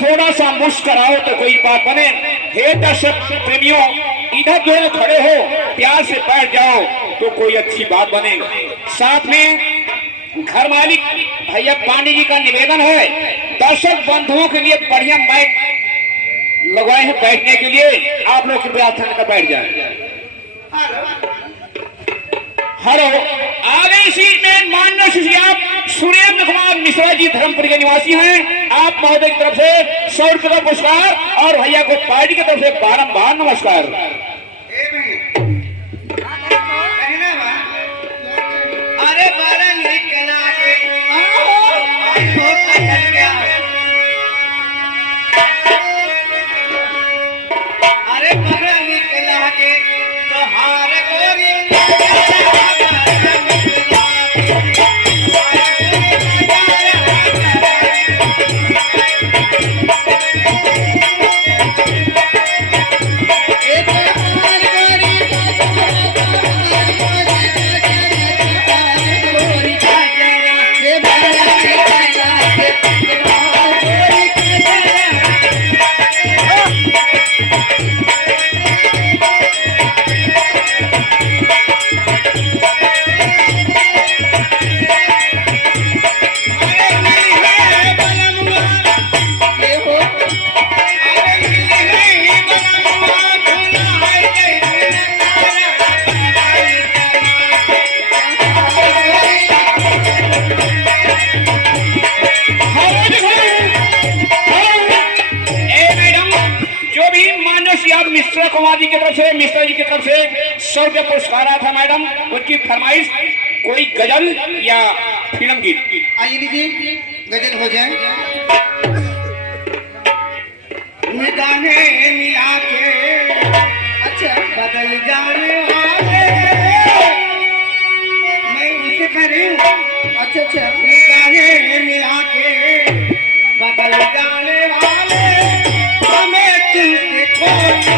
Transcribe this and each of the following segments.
थोड़ा सा मुस्कुराओ तो कोई बात बने। हे दर्शक प्रेमियों, इधर जो है खड़े हो, प्यार से बैठ जाओ तो कोई अच्छी बात बने। साथ में घर मालिक भैया पांडे जी का निवेदन है, दर्शक बंधुओं के लिए बढ़िया माइक लगवाए हैं बैठने के लिए, आप लोग कृपया आसन कर बैठ जाए। हेलो, आगे इसी में माननीय श्री आप सुरेंद्र कुमार मिश्रा जी धर्मपुरी के निवासी हैं, आप महोदय की तरफ से 100 रुपये का पुरस्कार और भैया को पार्टी की तरफ से बारंबार नमस्कार। अरे बारह निकला के तो हार गोरी मिश्रा कुमार जी की तरफ से, मिश्रा जी की तरफ से 100 रुपया पुरस्कार आया था मैडम, उनकी फरमाइश कोई गजल या फिल्म गीत। आइए लीजिए गजल हो जाए। निगाहें मिला के अच्छा बदल जाने वाले मैं उसे करूं अच्छा निगाहें मिला के बदल जाने वाले हमें तुझसे कोई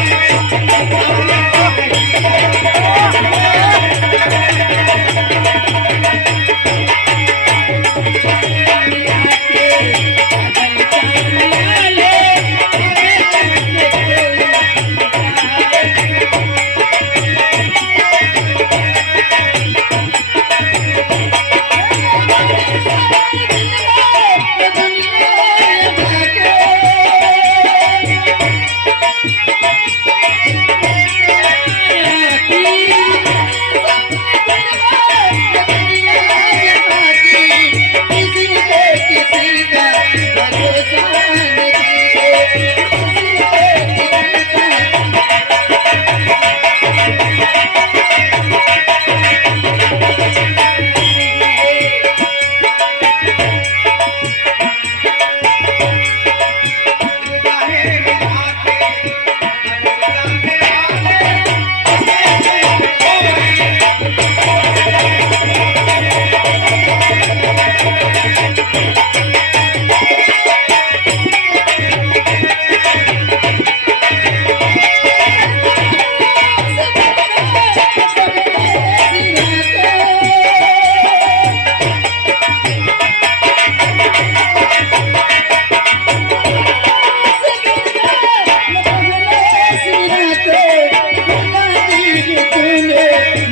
दी तूने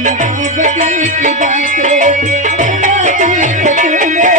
मोहब्बत की बातें बना दी तूने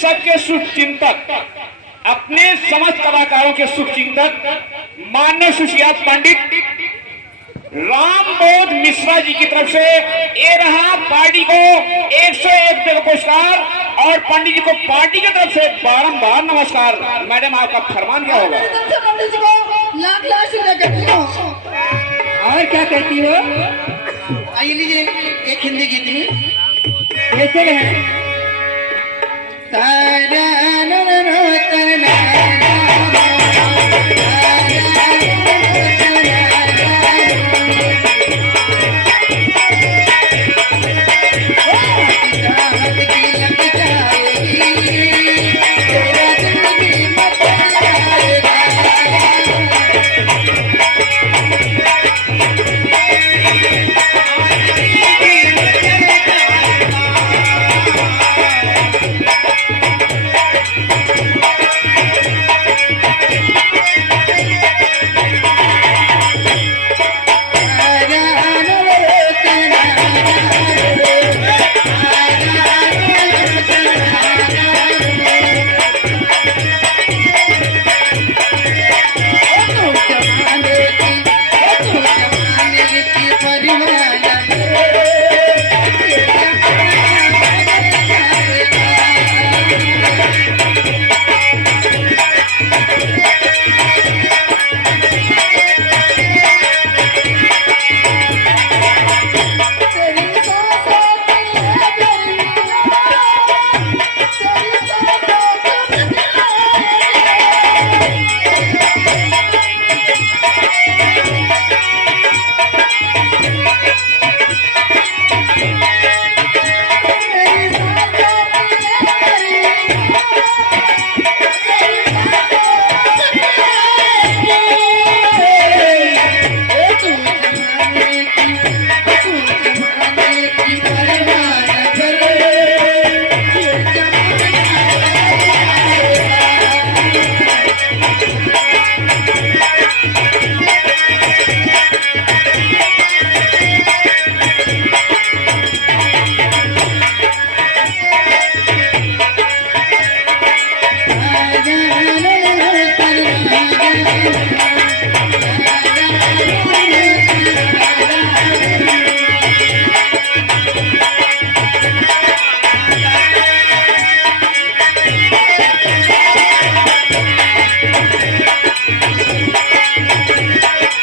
सबके सुख चिंतक, अपने समस्त कलाकारों के सुख चिंतक माननीय सुशियात पंडित रामबोध मिश्रा जी की तरफ से ये रहा पार्टी को 101 पुरस्कार और पंडित जी को पार्टी की तरफ से बारंबार नमस्कार। मैडम आपका फरमान क्या होगा? पंडित जी को लाख लाख शुक्रिया कहती हूँ। और क्या कहती हो? आइए लीजिए एक हिंदी गीत में कैसे है? तारा Thank you.